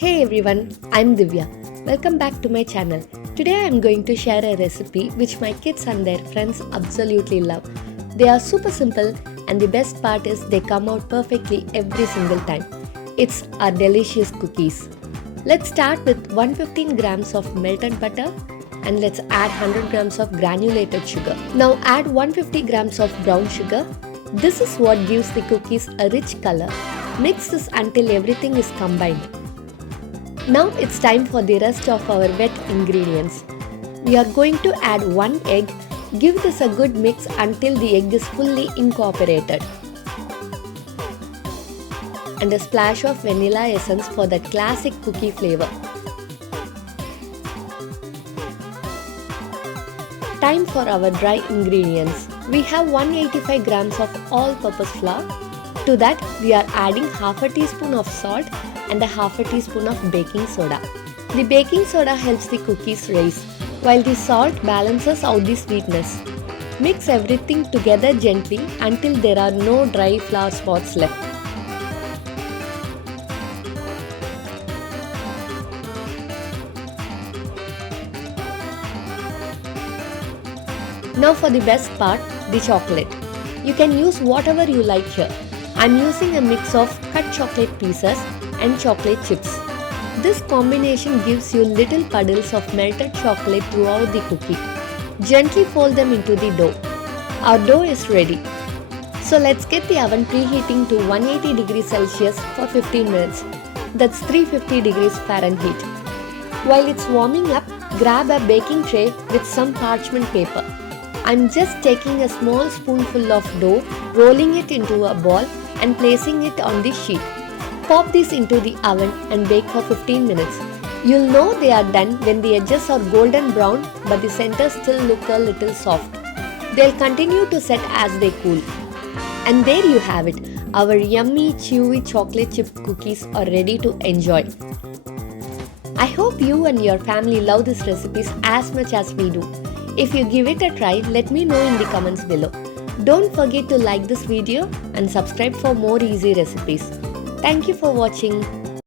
Hey everyone, I'm Divya. Welcome back to my channel. Today I am going to share a recipe which my kids and their friends absolutely love. They are super simple and the best part is they come out perfectly every single time. It's our delicious cookies. Let's start with 115 grams of melted butter and let's add 100 grams of granulated sugar. Now add 150 grams of brown sugar. This is what gives the cookies a rich color. Mix this until everything is combined. Now it's time for the rest of our wet ingredients. We are going to add 1 egg. Give this a good mix until the egg is fully incorporated. And a splash of vanilla essence for the classic cookie flavor. Time for our dry ingredients. We have 185 grams of all-purpose flour. To that, we are adding half a teaspoon of salt and a half a teaspoon of baking soda. The baking soda helps the cookies rise, while the salt balances out the sweetness. Mix everything together gently until there are no dry flour spots left. Now for the best part, the chocolate. You can use whatever you like here. I'm using a mix of cut chocolate pieces and chocolate chips. This combination gives you little puddles of melted chocolate throughout the cookie. Gently fold them into the dough. Our dough is ready. So let's get the oven preheating to 180 degrees Celsius for 15 minutes. That's 350 degrees Fahrenheit. While it's warming up, grab a baking tray with some parchment paper. I'm just taking a small spoonful of dough, rolling it into a ball and placing it on the sheet. Pop these into the oven and bake for 15 minutes. You'll know they are done when the edges are golden brown but the center still look a little soft. They'll continue to set as they cool. And there you have it. Our yummy chewy chocolate chip cookies are ready to enjoy. I hope you and your family love these recipes as much as we do. If you give it a try, let me know in the comments below. Don't forget to like this video and subscribe for more easy recipes. Thank you for watching.